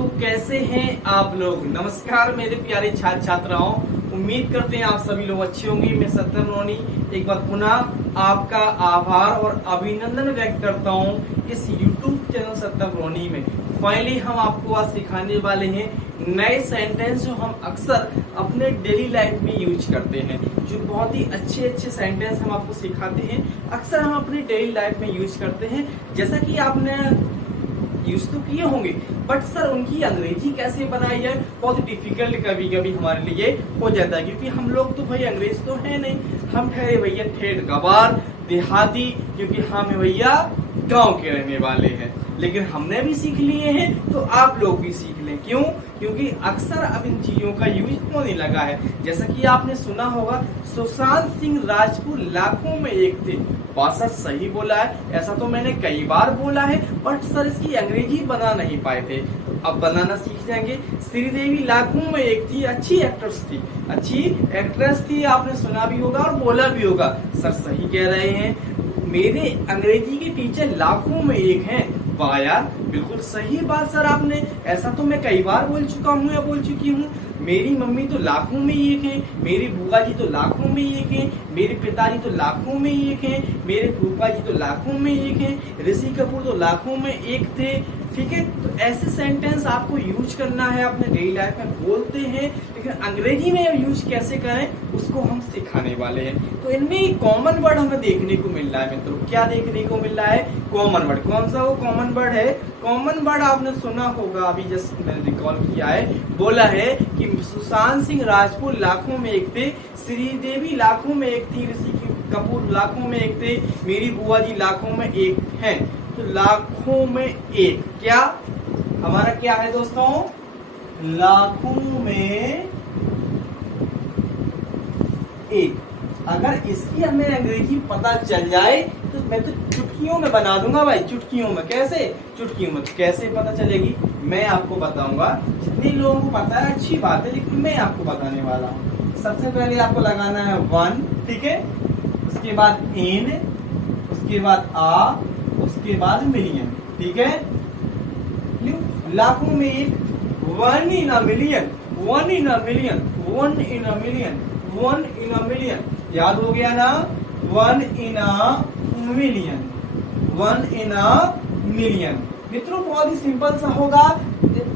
तो कैसे हैं आप लोग। नमस्कार मेरे प्यारे छात्र छात्राओं, उम्मीद करते हैं आप सभी लोग अच्छे होंगे। मैं सत्यम रोनी एक बार पुनः आपका आभार और अभिनंदन व्यक्त करता हूं इस YouTube चैनल सत्यम रोनी में। फाइनली हम आपको आज सिखाने वाले हैं नए सेंटेंस जो हम अक्सर अपने डेली लाइफ में यूज करते हैं। जो बहुत ही अच्छे अच्छे सेंटेंस हम आपको सिखाते हैं, अक्सर हम अपनी डेली लाइफ में यूज करते हैं। जैसा कि आपने यूज तो किए होंगे, बट सर उनकी अंग्रेजी कैसे बनाई है बहुत डिफिकल्ट कभी कभी हमारे लिए हो जाता है, क्योंकि हम लोग तो भाई अंग्रेज तो है नहीं, हम ठहरे भैया ठेठ गवार देहाती, क्योंकि हम भैया गांव के रहने वाले हैं। लेकिन हमने भी सीख लिए हैं तो आप लोग भी सीख लें। क्यों? क्योंकि अक्सर अब इन चीजों का यूज होने लगा है। जैसा कि आपने सुना होगा, सुशांत सिंह राजपूत लाखों में एक थे। बात सर सही बोला है, ऐसा तो मैंने कई बार बोला है, बट सर इसकी अंग्रेजी बना नहीं पाए थे, तो अब बनाना सीख जाएंगे। श्रीदेवी लाखों में एक थी, अच्छी एक्ट्रेस थी, आपने सुना भी होगा और बोला भी होगा। सर सही कह रहे हैं, मेरे अंग्रेजी के टीचर लाखों में एक हैं। वाह यार, बिल्कुल सही बात सर आपने, ऐसा तो मैं कई बार बोल चुका हूँ या बोल चुकी हूँ। मेरी मम्मी तो लाखों में एक है, मेरी बुआ जी तो लाखों में एक है, मेरे पिताजी तो लाखों में एक है, मेरे फूफा जी तो लाखों में एक है, ऋषि कपूर तो लाखों में एक थे। ठीक है, तो ऐसे सेंटेंस आपको यूज करना है, अपने डेली लाइफ में बोलते हैं, लेकिन अंग्रेजी में यूज कैसे करें उसको हम सिखाने वाले हैं। तो इनमें एक कॉमन वर्ड हमें देखने को मिल रहा है मित्रों। क्या देखने को मिल रहा है? Common word. कौन सा वो कॉमन वर्ड है? कॉमन वर्ड आपने सुना होगा, अभी जस्ट मैंने रिकॉल किया है, बोला है कि सुशांत सिंह राजपूत लाखों में एक थे, श्रीदेवी लाखों में एक थी, ऋषि कपूर लाखों में एक थे, मेरी बुआ जी लाखों में एक हैं। तो लाखों में एक क्या हमारा क्या है दोस्तों? लाखों में एक। अगर इसकी हमें अंग्रेजी पता चल जाए तो मैं तो चुटकियों में बना दूंगा भाई, चुटकियों में। कैसे? चुटकियों में कैसे पता चलेगी मैं आपको बताऊंगा। जितने लोगों को पता है अच्छी बात है, लेकिन मैं आपको बताने वाला हूँ। सबसे पहले आपको लगाना है 1, ठीक है, उसके बाद इन, उसके बाद आ, उसके बाद मिलियन। ठीक है, लाखों में एक, 1 in a million, 1 in a million, 1 in a million, 1 in a million। याद हो गया ना? 1 in a million, 1 in a million। मित्रों बहुत ही सिंपल सा होगा,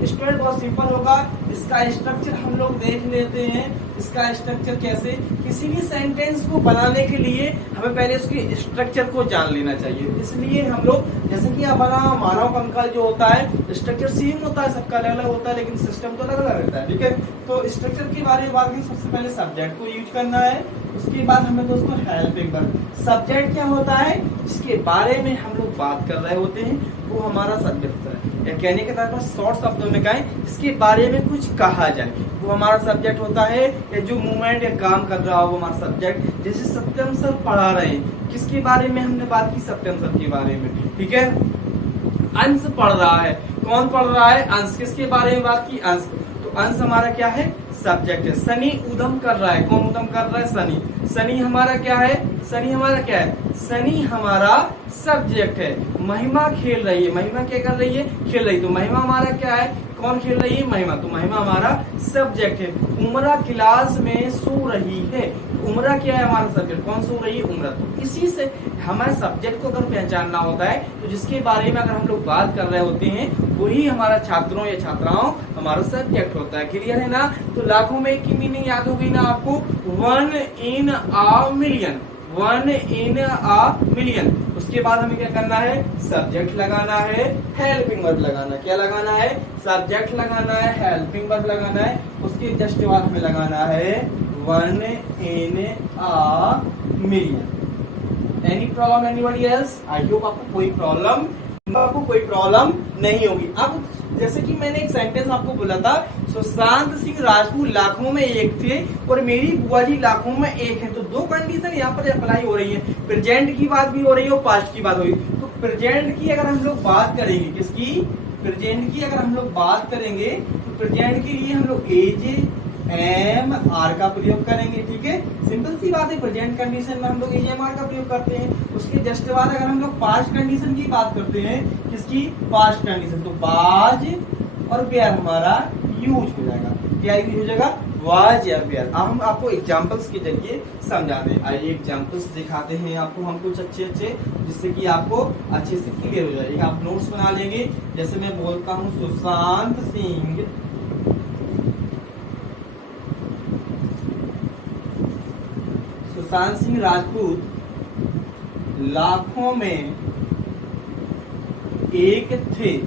स्टूडेंट बहुत सिंपल होगा। इसका स्ट्रक्चर हम लोग देख लेते हैं। इसका स्ट्रक्चर कैसे? किसी भी सेंटेंस को बनाने के लिए हमें पहले उसके स्ट्रक्चर को जान लेना चाहिए। इसलिए हम लोग, जैसे कि हमारा मानव पंखा जो होता है, स्ट्रक्चर सेम होता है, सबका अलग अलग होता है, लेकिन सिस्टम तो अलग अलग रहता है। ठीक है, तो स्ट्रक्चर के बारे में बात करें, सबसे पहले सब्जेक्ट को यूज करना है, उसके बाद हमें दोस्तों हेल्पिंग वर्ब। सब्जेक्ट क्या होता है? जिसके बारे में हम लोग बात कर रहे होते हैं वो हमारा सब्जेक्ट है, या कहने के तौर पर शॉर्ट शब्दों में कहें, जिसके बारे में कुछ कहा जाए वो हमारा सब्जेक्ट होता है। या जो मूवमेंट या काम कर रहा हो वो हमारा सब्जेक्ट। जैसे सत्यम सर पढ़ा रहे हैं, किसके बारे में हमने बात की? सत्यम सर के बारे में। ठीक है, अंश पढ़ रहा है, कौन पढ़ रहा है? अंश। किसके बारे में बात की? अंश। तो अंश हमारा क्या है? सब्जेक्ट है। सनी उद्यम कर रहा है, कौन उद्यम कर रहा है? सनी। सनी हमारा क्या है? सनी हमारा क्या है? सनी हमारा सब्जेक्ट है। महिमा खेल रही है, महिमा क्या कर रही है? खेल रही। तो महिमा हमारा क्या है? कौन खेल रही है? महिमा। तो महिमा हमारा सब्जेक्ट है। उमरा क्लास में सो रही है, उमरा क्या है? हमारा सब्जेक्ट। कौन सो रही है? उमरा। तो इसी से हमारे सब्जेक्ट को अगर पहचानना होता है, तो जिसके बारे में अगर हम लोग बात कर रहे होते हैं वही हमारा छात्रों या छात्राओं हमारा सब्जेक्ट होता है। क्लियर है ना? तो लाखों में की मीनिंग याद हो गई ना आपको? 1 in a million, 1 in a million। उसके बाद हमें क्या करना है? सब्जेक्ट लगाना है, हेल्पिंग वर्ब लगाना। क्या लगाना है? सब्जेक्ट लगाना है, हेल्पिंग वर्ब लगाना है। उसके जस्ट बाद हमें लगाना है 1 in a million। Any problem anybody else? I hope आपको कोई प्रॉब्लम नहीं होगी। अब जैसे कि मैंने एक सेंटेंस आपको बोला था, सुशांत सिंह राजपूत लाखों में एक थे और मेरी बुआ जी लाखों में एक है। तो दो कंडीशन यहाँ पर अप्लाई हो रही है, प्रेजेंट की बात भी हो रही है और पास्ट की बात हो रही है। तो प्रेजेंट की अगर हम लोग बात करेंगे, किसकी? प्रेजेंट की अगर हम लोग बात करेंगे तो प्रेजेंट के लिए हम लोग एज एम आर का प्रयोग करेंगे। ठीक है, सिंपल सी बात है, प्रेजेंट कंडीशन में हम लोग एम आर का प्रयोग करते हैं। उसके जस्ट बाद अगर हम लोग पास्ट कंडीशन की बात करते हैं, किसकी? Past condition. तो बाज और वेयर हमारा यूज हो जाएगा। क्या यूज हो जाएगा? वाज या वेयर। अब हम आपको एग्जांपल्स के जरिए समझा दें। आइए एग्जांपल्स दिखाते हैं आपको हम कुछ अच्छे जिससे कि आपको अच्छे से क्लियर हो जाए। आप नोट्स बना लेंगे। जैसे मैं बोलता हूँ सुशांत सिंह राजपूत लाखों में एक थे।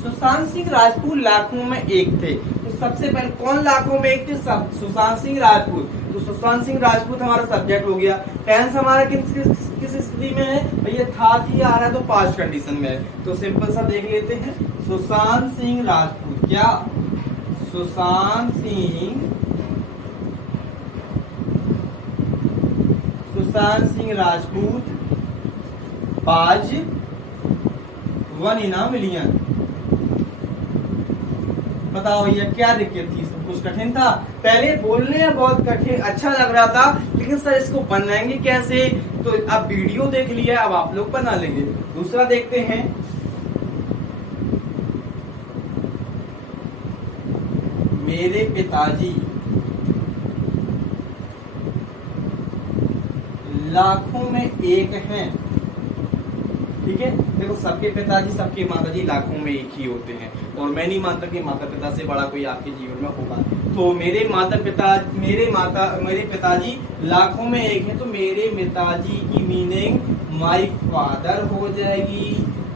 सुशांत सिंह राजपूत लाखों में एक थे। तो सबसे पहले कौन लाखों में एक थे? सब सुशांत सिंह राजपूत। तो सुशांत सिंह राजपूत हमारा सब्जेक्ट हो गया। टेंस हमारा किस स्थिति में है भैया? था थी आ रहा है तो पास्ट कंडीशन में है। तो सिंपल सा देख लेते हैं। सुशांत सिंह राजपूत, क्या Sushant Singh Rajput was 1 in a million। बताओ ये क्या दिक्कत थी? इसमें कुछ कठिन था? पहले बोलने में बहुत कठिन अच्छा लग रहा था, लेकिन सर इसको बनाएंगे कैसे? तो अब वीडियो देख लिया, अब आप लोग बना लेंगे। दूसरा देखते हैं। मेरे पिताजी लाखों में एक हैं। ठीक है, देखो सबके पिताजी सबके माताजी लाखों में एक ही होते हैं, और मैं नहीं मानता कि माता पिता से बड़ा कोई आपके जीवन में होगा। तो मेरे पिताजी लाखों में एक है, तो मेरे पिताजी की मीनिंग माय फादर हो जाएगी।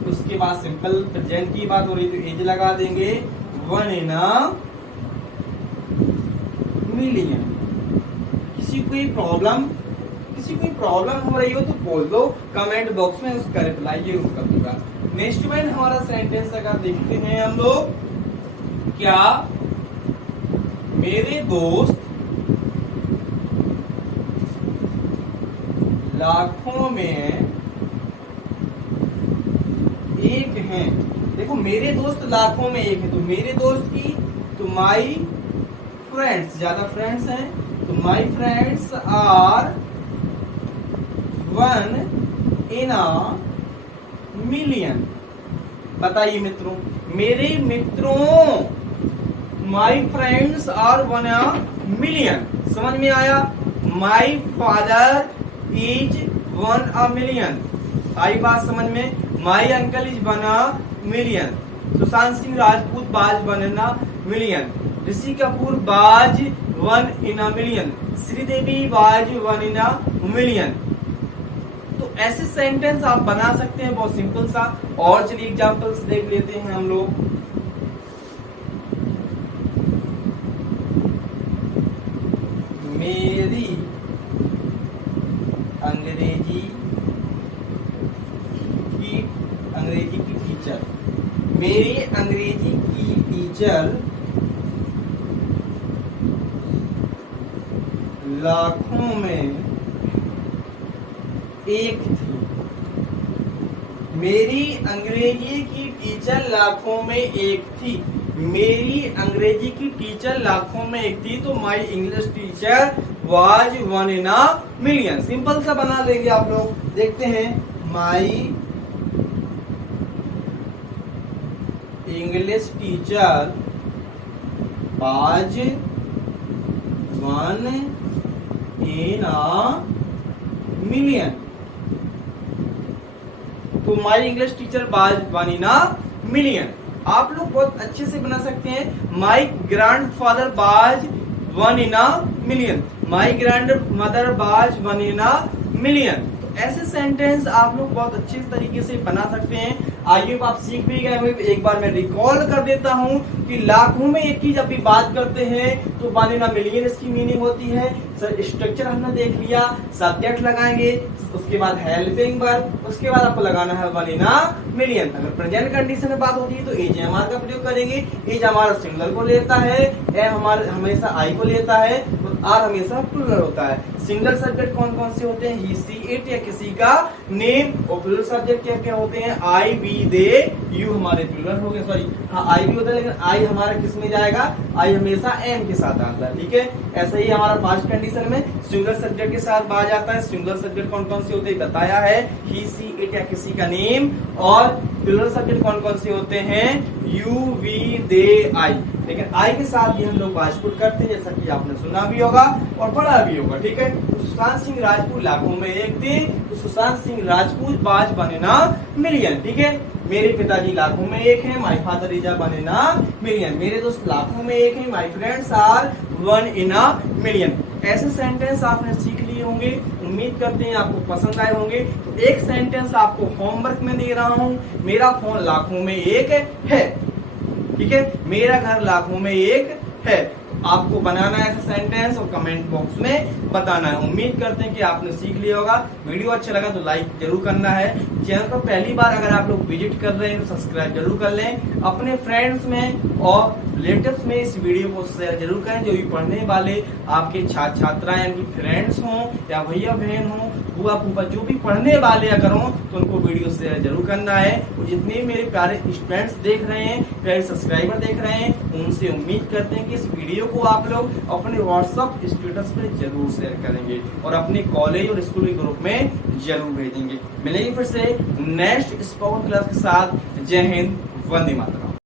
उसके बाद सिंपल प्रेजेंट की बात हो रही तो एज लगा देंगे 1 in a million। किसी कोई प्रॉब्लम हो रही हो तो बोल दो कमेंट बॉक्स में, उसका रिप्लाई जरूर कर दूंगा। नेक्स्ट वन हमारा सेंटेंस अगर देखते हैं हम लोग, क्या मेरे दोस्त लाखों में एक हैं। देखो मेरे दोस्त लाखों में एक है, तो मेरे दोस्त की तो माई फ्रेंड्स, ज्यादा फ्रेंड्स हैं तो my friends are 1 in a million। बताइए मित्रों, मेरे मित्रों my friends are 1 in a million। समझ में आया? My father is 1 a million। आई बात समझ में? My uncle is 1 a million। Sushant Singh Rajput was 1 in a million। Rishi Kapoor बाज 1 in a million। श्रीदेवी बाज 1 in a million। तो ऐसे सेंटेंस आप बना सकते हैं, बहुत सिंपल सा। और चलिए एग्जांपल्स देख लेते हैं हम लोग। मेरी अंग्रेजी की टीचर, मेरी अंग्रेजी की टीचर लाखों में एक थी। मेरी अंग्रेजी की टीचर लाखों में एक थी। मेरी अंग्रेजी की टीचर लाखों में एक थी, तो my English teacher was 1 in a million। Simple सा बना लेंगे आप लोग। देखते हैं, my English teacher was 1 in a million। तो माई इंग्लिश टीचर बाज 1 in a million। आप लोग बहुत अच्छे से बना सकते हैं। माई ग्रैंड फादर बाज 1 in a million। My grand mother बाज 1 in a million। तो ऐसे सेंटेंस आप लोग बहुत अच्छे तरीके से बना सकते हैं। आइए आप सीख भी गए होंगे। एक बार मैं रिकॉल कर देता हूं कि लाखों में एक की जब भी बात करते हैं तो 1 in a million इसकी मीनिंग होती है। सर स्ट्रक्चर हमने देख लिया। सब्जेक्ट लगाएंगे, उसके बाद हेल्पिंग वर्ब, उसके बाद आपको लगाना है 1 in a million। अगर प्रेजेंट कंडीशन में बात होती है तो एज एमआर का प्रयोग करेंगे। एज हमारा सिंगुलर को लेता है, ए हमारा हमेशा आई को लेता है, और आर हमेशा प्लूरल होता है। सिंगुलर सब्जेक्ट कौन कौन से होते हैं? ही, सी, इट या किसी का नेम और प्लूरल सब्जेक्ट क्या क्या होते हैं, आई वी दे यू हमारे प्लूरल हो गए, सॉरी हाँ आई भी होता है, लेकिन आई हमारा किस में जाएगा, आई हमेशा एम के साथ आता है, ठीक है। ऐसा ही हमारा पास्ट कंडीशन में सिंगुलर सब्जेक्ट के साथ आ जाता है। सिंगुलर सब्जेक्ट कौन कौन से होते हैं बताया है, ही सी इट या किसी का नेम। और प्लूरल सब्जेक्ट कौन कौन से होते हैं, यू वी दे आई। लेकिन आई के साथ भी हम लोग बाजपुट करते हैं, जैसा कि आपने सुना भी होगा और पढ़ा भी होगा, ठीक है। तो सुशांत सिंह राजपूत लाखों में एक थे, तो सुशांत सिंह राजपूत बाज बने ना मिलियन, ठीक है। मेरे पिताजी लाखों में एक है, माय फादर इज बने ना मिलियन। मेरे दोस्त लाखों में एक है, my friends are one in a million. ऐसे सेंटेंस आपने सीख लिए होंगे, उम्मीद करते हैं आपको पसंद आए होंगे। तो एक सेंटेंस आपको होमवर्क में दे रहा हूं, मेरा फोन लाखों में एक है, ठीक है। मेरा घर लाखों में एक है। आपको बनाना है ऐसा सेंटेंस और कमेंट बॉक्स में बताना है। उम्मीद करते हैं कि आपने सीख लिया होगा। वीडियो अच्छा लगा तो लाइक जरूर करना है। चैनल पर पहली बार अगर आप लोग विजिट कर रहे हैं तो सब्सक्राइब जरूर कर लें। अपने फ्रेंड्स में और रिलेटिव्स में इस वीडियो को शेयर जरूर करें, जो भी पढ़ने वाले आपके छात्र छात्राएं यानी कि फ्रेंड्स हों या भैया बहन हों, बुआ फूफा जो भी पढ़ने वाले अगर हों तो उनको वीडियो शेयर जरूर करना है। और जितने भी मेरे प्यारे स्टूडेंट्स देख रहे हैं, प्यारे सब्सक्राइबर देख रहे हैं, उनसे उम्मीद करते हैं कि इस वीडियो को आप लोग अपने व्हाट्सएप स्टेटस पे जरूर शेयर करेंगे और अपने कॉलेज और स्कूल के ग्रुप में जरूर भेजेंगे। मिलेंगे फिर से नेक्स्ट स्पोकन क्लास के साथ। जय हिंद, वंदे मातरम।